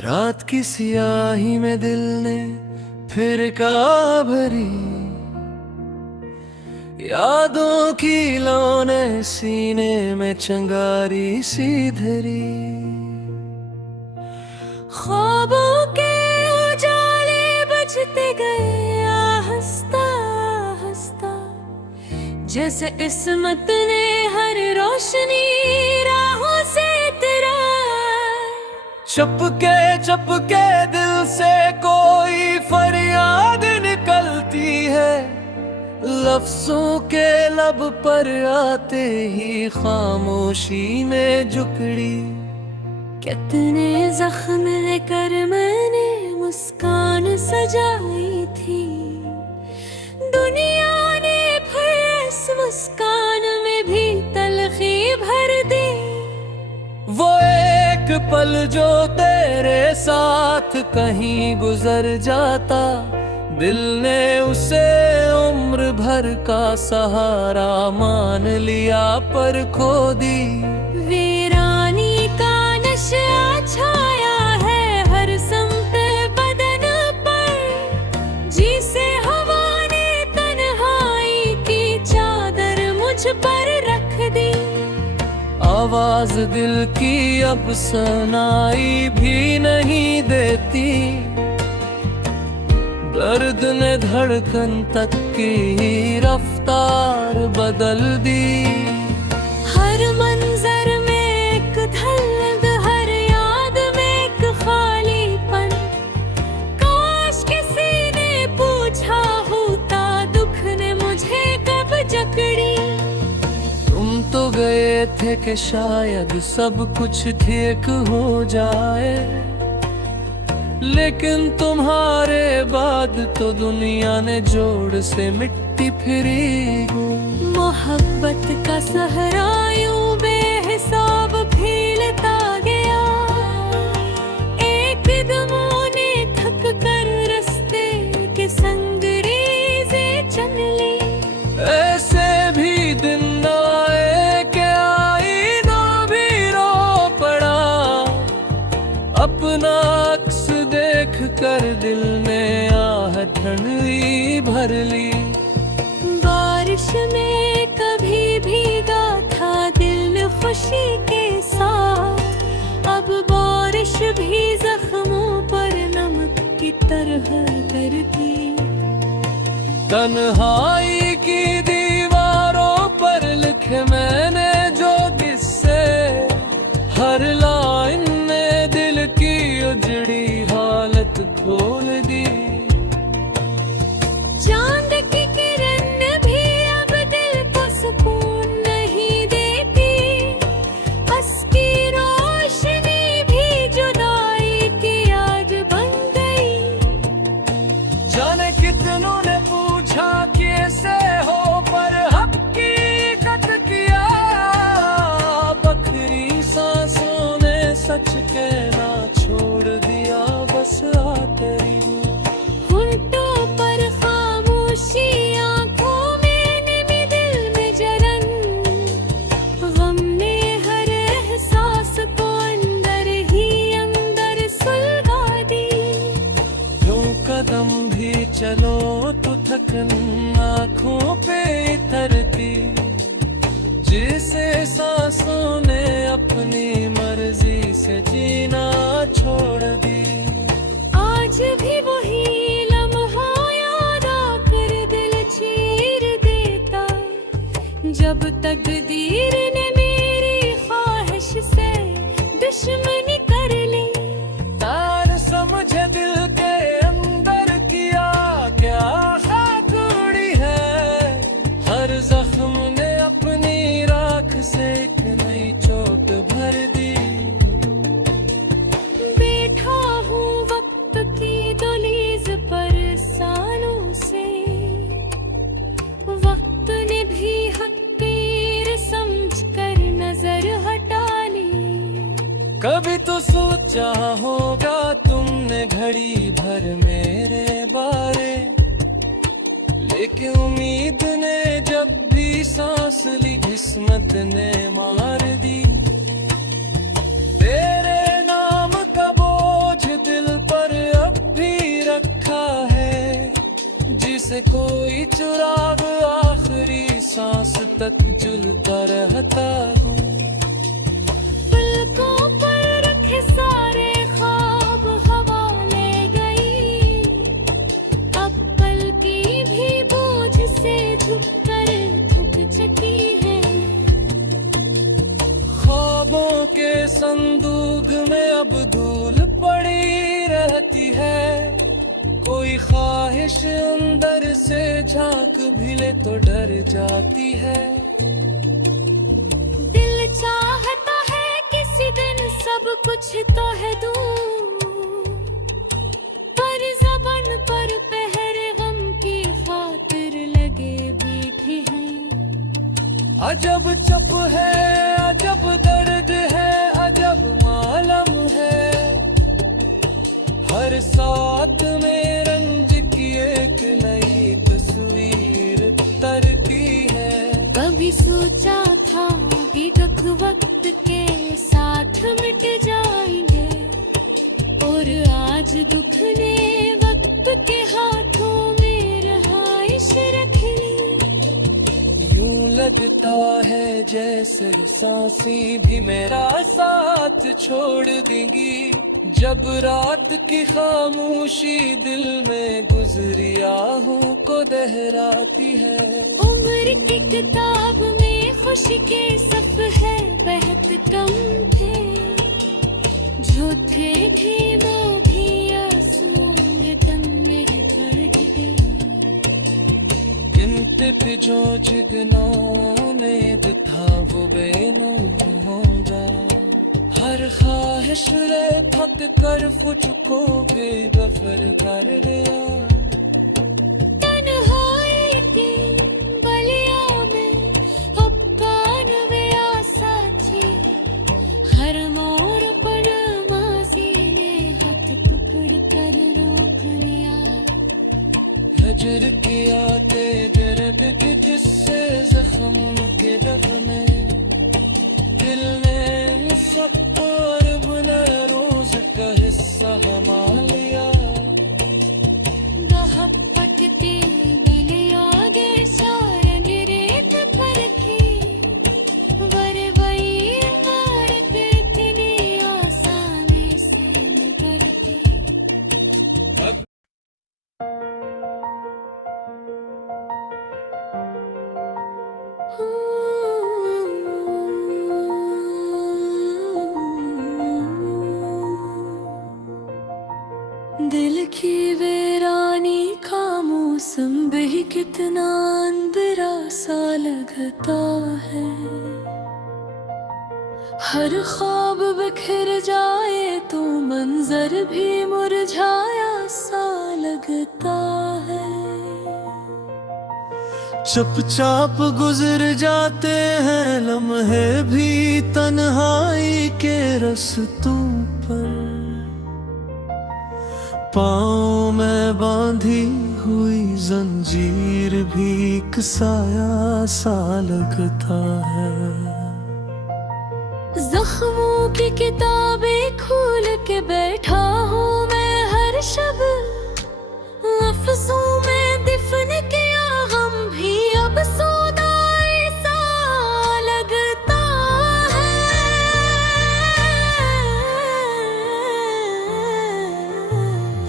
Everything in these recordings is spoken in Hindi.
रात की सियाही में दिल ने फिर का भरी, यादों की लौ ने सीने में चंगारी सी धरी। ख्वाबों के उजाले बजते गए आहिस्ता आहिस्ता, जैसे किस्मत ने हर रोशनी राहों से तेरा। चपके दिल से कोई फरियाद निकलती है, लफ्जों के लब पर आते ही खामोशी में जुकड़ी। कितने जख्म कर मैंने मुस्कान सजाई थी, दुनिया ने फिर इस मुस्कान में भी तलखी भर दी। वो एक पल जो तेरे साथ कहीं गुजर जाता, दिल ने उसे उम्र भर का सहारा मान लिया पर खो दी। वीरानी का नशा छाया है हर समत बदन पर, जिसे हवा ने तन्हाई की चादर मुझ पर रख दी। आवाज दिल की अब सुनाई भी नहीं देती, दर्द ने धड़कन तक की रफ्तार बदल दी। हर मंजर में एक धुंध, हर याद में एक खालीपन। काश किसी ने पूछा होता दुख ने मुझे कब जकड़ी। तुम तो गए थे कि शायद सब कुछ ठीक हो जाए, लेकिन तुम्हारे बाद तो दुनिया ने जोड़ से मिट्टी फिरी। मोहब्बत का सहरा यूं बेहिसाब फैलता गया, एक दमों ने थक कर रास्ते के संग रेज़ें चुन ली। ऐसे भी दिन आए कि आईना भी रो पड़ा, अपना अक्स देख कर दिल ने आह ठंडी भर ली। बारिश में कभी भीगा था दिल खुशी के साथ, अब बारिश भी जख्मों पर नमक की तरह करती। तन्हाई की दीवारों पर लिखे मैंने जो किस्से, हर लाइन में दिल की उजड़ी हालत खोल दी। चांद की किरण भी अब दिल को सुकून नहीं देती, उसकी रोशनी भी जुदाई की आग बन गई। जाने कितनों ने पूछा कैसे हो, पर हकीकत किया। बखरी सांसों ने सच कहना छोड़ दिया, बस आ तेरी होंठों पर खामोशी, आंखों में निमी, दिल में जलन। गम ने हर एहसास को अंदर ही अंदर सुलगा दी। जो कदम भी चलो तो थकन आँखों पे उतरती, जिसे सांसों ने अपनी मर्जी से जीना छोड़ दी। आज भी वही लम्हा याद आकर दिल चीर देता, जब तकदीर ने मेरी ख्वाहिश से दुश्मनी कर ली। तार समझे दिल के अंदर किया क्या खाक उड़ी है, हर जख्म ने अपनी राख से एक नई चोट भर दी। बैठा हूँ वक्त की दहलीज पर सालों से, वक्त ने भी हकीर समझ कर नजर हटा ली। कभी तो सोचा होगा तुमने घड़ी भर मेरे बारे, लेकिन उम्मीद ने जब भी सांस ली किस्मत ने मार दी। तेरे नाम का बोझ दिल पर अब भी रखा है, जिसे कोई चिराग आखिरी सांस तक जलता रहता हूँ। पलकों पर रखे सारे ख्वाब हवा ले गई, अब पल की भी बोझ से झुककर थक चुकी है। ख्वाबों के संदूक में अब धूल पड़ी रहती है, कोई ख्वाहिश अंदर से झांक भी ले तो डर जाती है। दिल चाहता है किसी दिन सब कुछ तो है दूर, पर ज़बान पर पहरे गम की खातिर लगे बैठी हैं। अजब चप है, अजब दर्द है, अजब मालम है, हर साथ में रंज की एक नई तस्वीर तरती है। कभी सोचा था कि दुख वक्त के साथ मिट जाएंगे, और आज दुख ने वक्त के हाथों में रहाइश रख ली। यूं लगता है जैसे सांसें भी मेरा साथ छोड़ देंगी, जब रात की खामोशी दिल में गुजरी आहों को दहराती है। उम्र की किताब में खुशी के सफ़हे बहुत कम थे, जो थे भी वो भी आंसुओं में दम में भर गए। गिनते पे जो चिगना उम्मीद था वो बेनूर होगा, हर ख्वाहिश ले थक कर मुझको बेदफर कर दिया। तन्हाई की गलियों में अब कान में आसा थी, हर मोड़ पर माज़ी ने हाथ पकड़ कर रोक लिया। हजर किया दर्द के जिससे जख्म के दफने दिल में मुसक्कर बना रोज का हिस्सा हमा लिया। दहपटती बिलियों गे शायद रेत पर थी, वरवई मार के इतनी आसानी से निकलती। दिल की वीरानी का मौसम भी कितना अंधेरा सा लगता है, हर ख्वाब बिखर जाए तो मंजर भी मुरझाया सा लगता है। चुपचाप गुजर जाते हैं लम्हे भी तन्हाई के रस्तों पर, पाँव में बांधी हुई जंजीर भी एक साया सा लगता है। जख्मों की किताबें खोल के बैठा हूँ मैं हर शब, लफ्ज़ों में दफन किया गम भी अब सौदाई सा लगता है।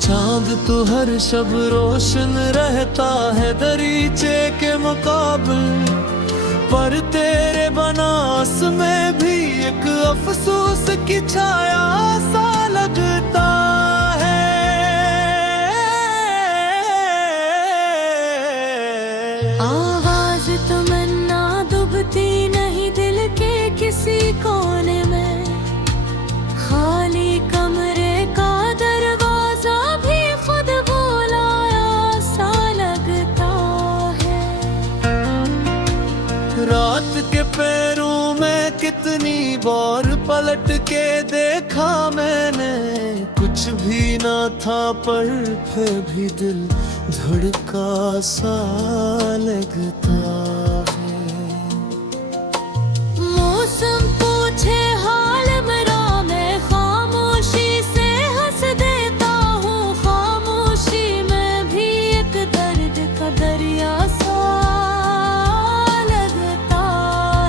चांद तो हर शब रोशन रहता है दरीचे के मुकाबले, पर तेरे बनास में भी एक अफसोस की छाया सा लगता है। आवाज तमन्ना डूबती नहीं दिल के किसी कोने में, खाली कमरे का दरवाजा भी खुद बुलाया सा लगता है। रात के पैरों में कितनी बार पलट के देखा मैंने, कुछ भी ना था पर फिर भी दिल धड़का सा लगता है। मौसम पूछे हाल मेरा, मैं खामोशी से हंस देता हूँ। खामोशी में भी एक दर्द का दरिया सा लगता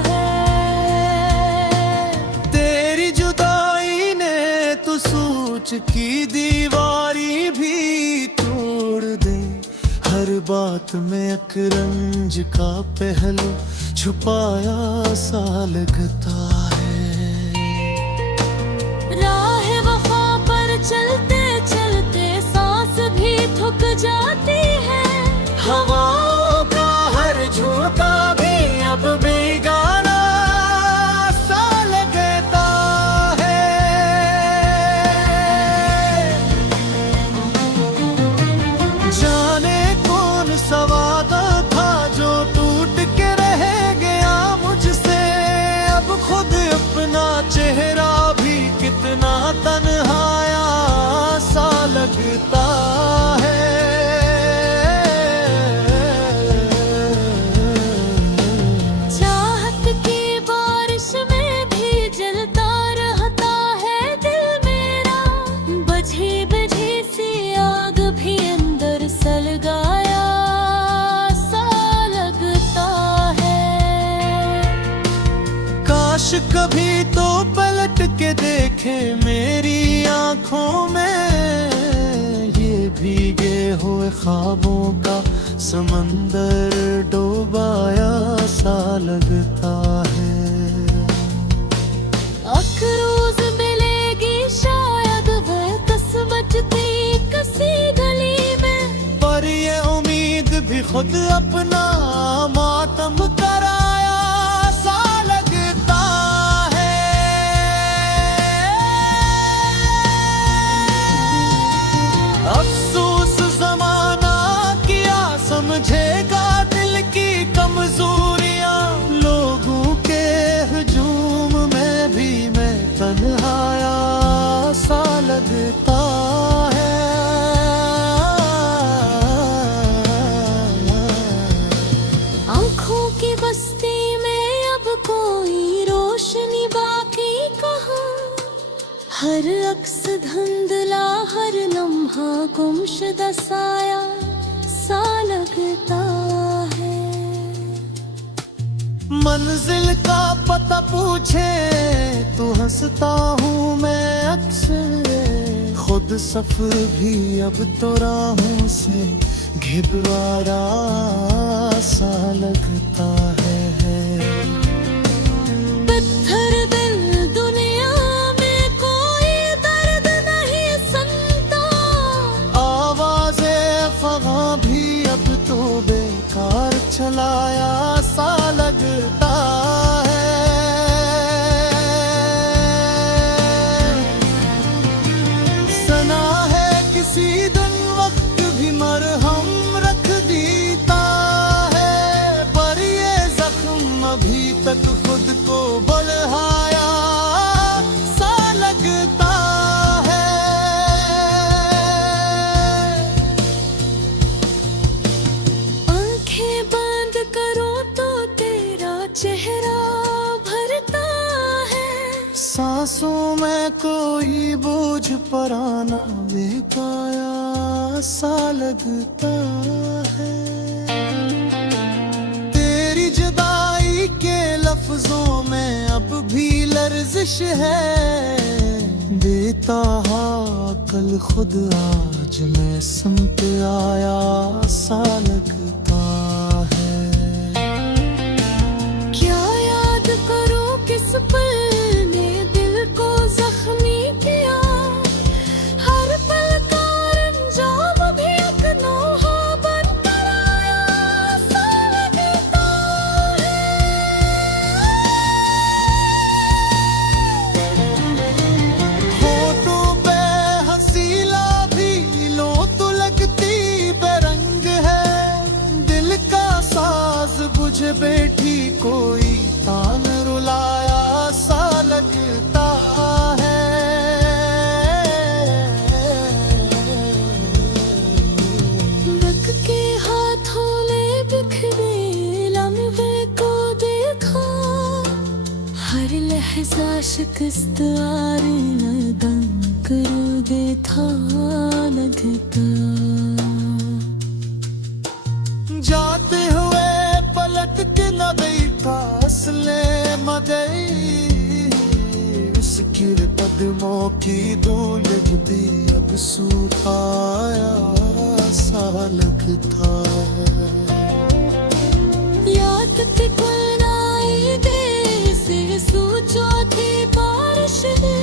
है। तेरी जुदाई ने तो सोच की दीवारी भी तोड़ दे। हर बात में एक रंज का पहलू छुपाया सा लगता है। राह वफा पर चलते चलते सांस भी थक जाती है। हवाओं का हर झोंका भी अब बेगाना सा लगता है। जाने कौन सा वादा था जो टूट के रह गया मुझसे। अब खुद अपना चेहरा भी कितना तन्हाया सा लगता है। चाहत की बारिश में भी जलता रहता है दिल मेरा। बुझी बुझी सी आग भी अंदर सलगाया सा लगता है। काश कभी तो पलट के देखे मेरी आंखों में ये भीगे हुए ख्वाबों का समंदर डूबाया सा लगता है। अखरोज मिलेगी शायद वह कसमचती किसी गली में। पर ये उम्मीद भी खुद अपना मातम कराया सा लगता है। अफसोस जमाना किया समझेगा दिल की कमजोरियां। लोगों के हुजूम में भी मैं तन्हाया सा लगता है। आँखों की बस्ती में अब कोई रोशनी बाकी कहाँ। हर अक्स धुंधला, हर लम्हा गुमशुदा साया सा लगता है। मंजिल का पता पूछे तो हंसता हूँ मैं अक्सर। खुद सफर भी अब तो राहों से घिरवाया सा लगता है। पत्थर दिल दुनिया में कोई दर्द नहीं सुनता। आवाज़े फ़ग़ां भी अब तो बेकार चलाया सा लगता है। सना है किसी दिन वक्त भी मरहम रख देता है। पर ये जख्म अभी तक खुद को बढ़ाया सा लगता है। आंखें बंद करो तो तेरा चेहरा भरता है। सांसों में कोई बोझ पराना बेपाया सा लगता है। तेरी जुदाई के लफ्जों में अब भी लर्जिश है। देता कल खुद आज मैं समत आया सा लगता है। क्या याद करो किस पल ने दिल को जख्मी किया। हर पल का अंजाम भी एक नोहा बनकर आया सा लगता है। होठों पे हंसीला भी लो तो लगती बेरंग है। दिल का साज बुझ बैठी कोई तान रुलाया सा लगता है। आशिकस्तारदम करोगे था लगता जाते हुए पलट के न देखा असले मदई उसकी कदमों की धूल दी अब सूखाया सा लगता है याद ते कुलनाई दे से सोचो थी बारिश ने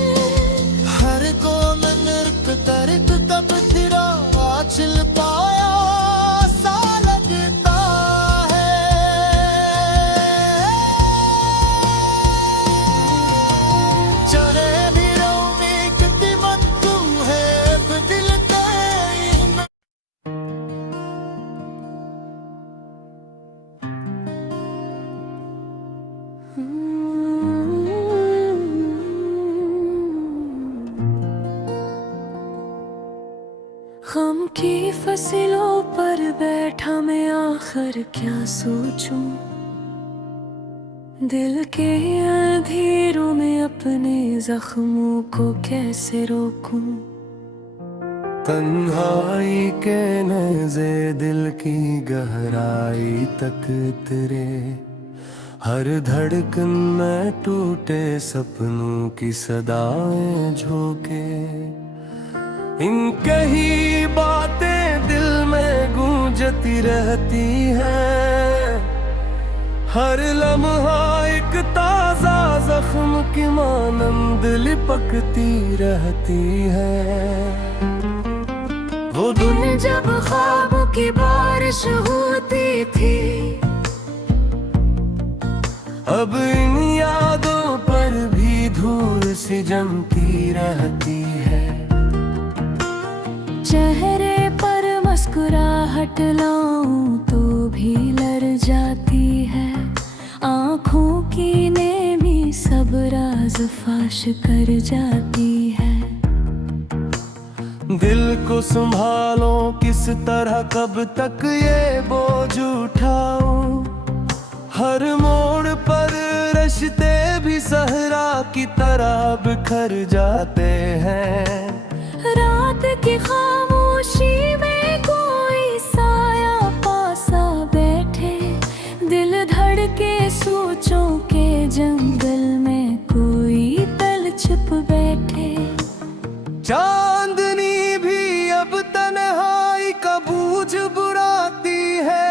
हर को नर्क तरक तब थिरा आचल पाया सा लगता है चले वीरों में कितनी मत तू है अब दिल तेरी गम की फसलों पर बैठा मैं आखिर क्या सोचूं दिल के अंधेरों में अपने जख्मों को कैसे रोकूं तन्हाई के नज़े दिल की गहराई तक तेरे हर धड़कन में टूटे सपनों की सदाएं झोंके इनके ही बातें दिल में गूंजती रहती हैं हर लम्हा एक ताजा जख्म की मानंद लिपकती रहती है वो दिन जब ख्वाबों की बारिश होती थी अब इन यादों पर भी धूल सी जमती रहती है चेहरे पर मुस्कुराहट लाऊं तो भी लड़ जाती है आँखों की नेमी सब राज फाश कर जाती है दिल को संभालो किस तरह कब तक ये बोझ उठाऊं हर मोड़ पर रिश्ते भी सहरा की तरह बिखर जाते हैं रात की खामोशी में कोई साया पासा बैठे दिल धड़के सोचों के जंगल में कोई तल छुप बैठे चांदनी भी अब तन्हाई का बूझ बुराती है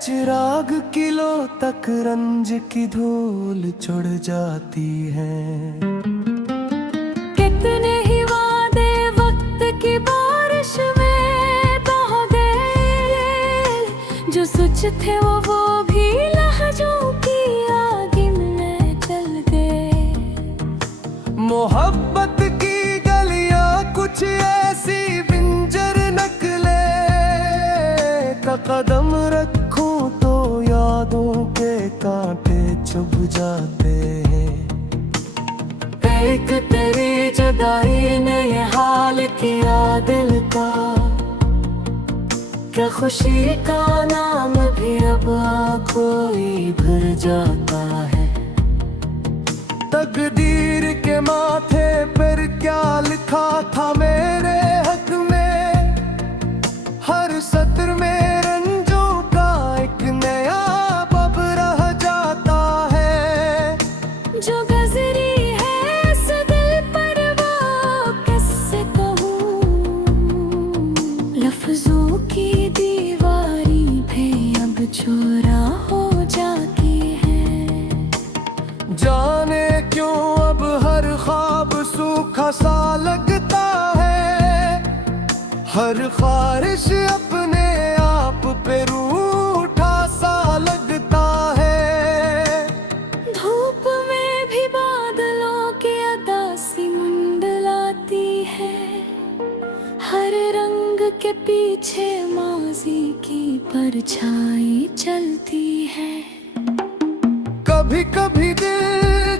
चिराग किलो तक रंज की धूल चढ़ जाती है कितने ही वादे वक्त की बारिश में बह गए जो सच थे वो भी लहजों की आग में जल गए मोहब्बत की गलियां कुछ ऐसी बिंजर नकले का कदम रखूं तो यादों के कांटे चुभ जाते हैं एक तेरी जुदाई ने ये हाल किया दिल का क्या खुशी का नाम भी अब कोई भर जाता है तकदीर के माथे पर क्या लिखा था मेरे हक में हर सत्र में रंजों का एक नया बब रह जाता है जो गजरी है इस दिल पर वो किससे कहूँ लफ्जों की दीवारी भी अब चोरा हो जाती है जाने क्यों अब हर ख्वाब सूखा सा लगता है हर ख्वाहिश अपने आप पे रूठा सा लगता है धूप में भी बादलों की अदासी मंडलाती है हर रंग के पीछे माजी की परछाई चलती है कभी कभी दिल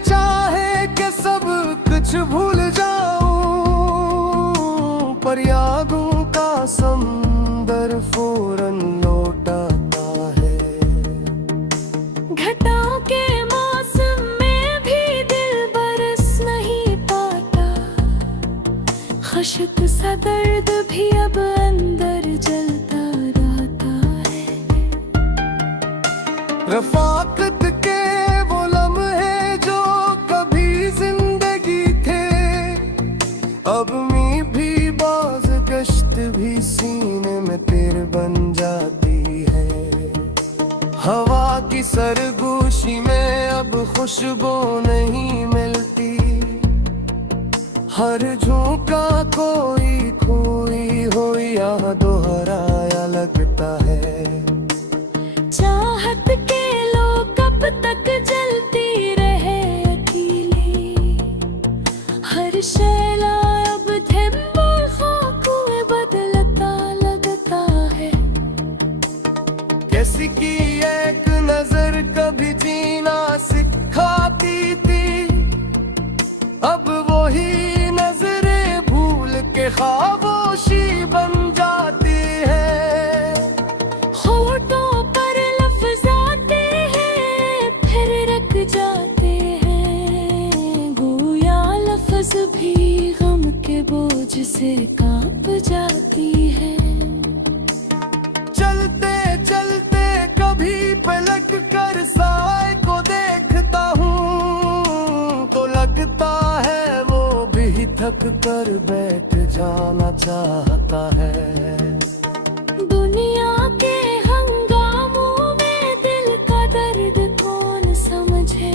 चाहे कि सब कुछ भूल जाऊं पर यादों का समंदर फौरन लौटाता है घटाओं के मौसम में भी दिल भी सीने में तीर बन जाती है। हवा की सरगोशी में अब खुशबू नहीं मिलती, हर झोंका कोई खोई हो या दोहराया लगता है। चाहत के लो कब तक जलती रहे अकेली, हर शैला अब थिम्बा खाक में बदलता लगता है। कैसी की एक नजर कभी जीना सिखाती थी, अब वही नजरें भूल के खामोशी बन जाती है। होठों पर लफ्ज़ आते हैं फिर रख जाते हैं, गोया लफ्ज़ भी गम के बोझ से कांप जाती है। चलते चलते कभी पलट कर साए को देखता हूँ, तो लगता है वो भी थक कर बैठ जाना चाहता है। दुनिया के हंगामों में दिल का दर्द कौन समझे,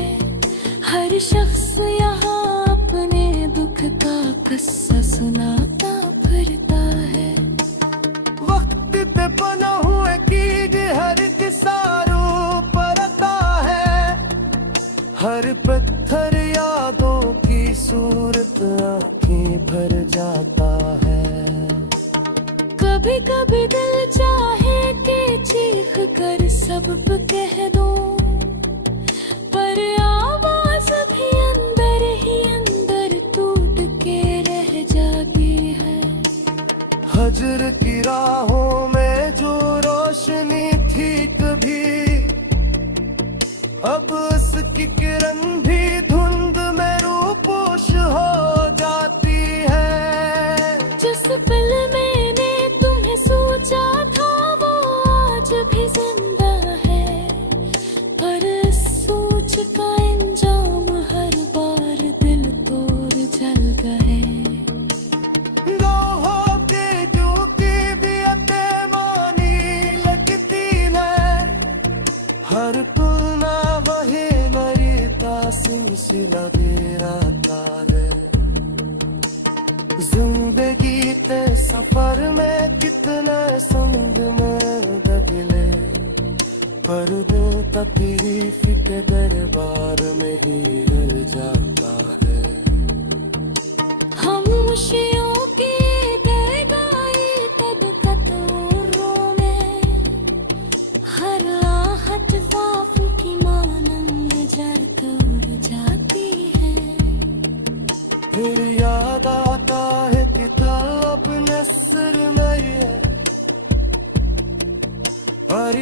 हर शख्स यहाँ अपने दुख का किस्सा सुनाता फिरता है। वक्त पे बना हुए कीज हर किसारों परता है, हर पत्थर यादों की सूरत आंखें भर जाता है। कभी कभी दिल चाहे कि चीख कर सबब कह दूं, पर आवाज भी अंदर ही अंदर टूट के रह जाती है। हजर की राहों में जो रोशनी थी कभी, अब उसकी किरण भी धुंध में रूपोश हो जाती है। जिस पल मैंने तुम्हें सोचा था वो आज भी जिंदा है, पर इस सोच का अंजाम हर बार दिल तोड़ जल गए। लोहों के जूती भी अतेमानी लगती है, हर तुलना वही मरीता सिलसिला दे रहा है। जिंदगी ते सफर में कितने संग में दगिले, पर दो तकलीफ के दरबार में ही हिल जाता है। खामोशियों की गहराई तदकतों में, हर आहट वाफ की मानंद जल कर जाती है। फिर याद आता है किताब नस्र में है, और